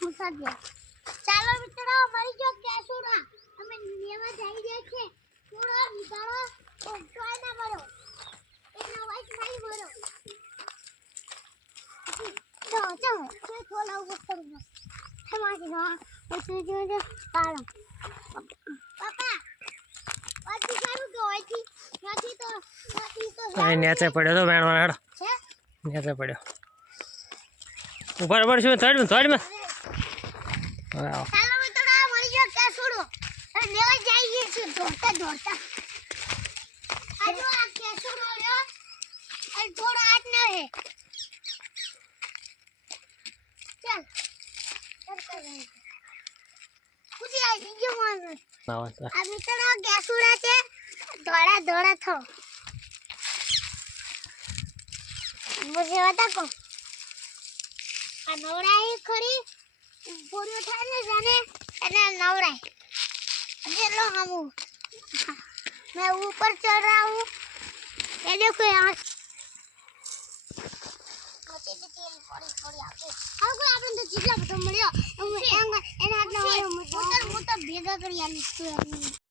મુસાફર ચાલો મિત્રો મળી જો કેસુડા અમે લેવા જઈ રહ્યા છે થોડો તો ટોય ના મરો એનો વાઈટ નહીં મરો તો ચાલો કે થોડા ઉપર કરું સમાજી નો પછી જો જો પાડો. પપ્પા વાતી સારું કે વાતી નથી તો નથી તો નેચે પડ્યો તો વેણવા હેડો. છે? નેચે પડ્યો. ઊભા ઊભા છું તોડ તોડમાં ચાલો તો ના જઈએ છીએ દોડતા દોડતા. આજો આ કે છોડો લ્યો? આ થોડો આટ ન હે ચાલ કુજી આ જીજો મોન આ મિત્રો છે. દોડા દોડા થો. મુજે બતા કો આ નવરાય ખરી પૂરી થાય ને જાને એને નવરાય. એટલે હમું. મેં ઉપર ચડાવું એ દેખો આસ આપણે તો જેટલા બધા મળ્યો. એના હાથમાં મોટા ભેગા કરી આવીશું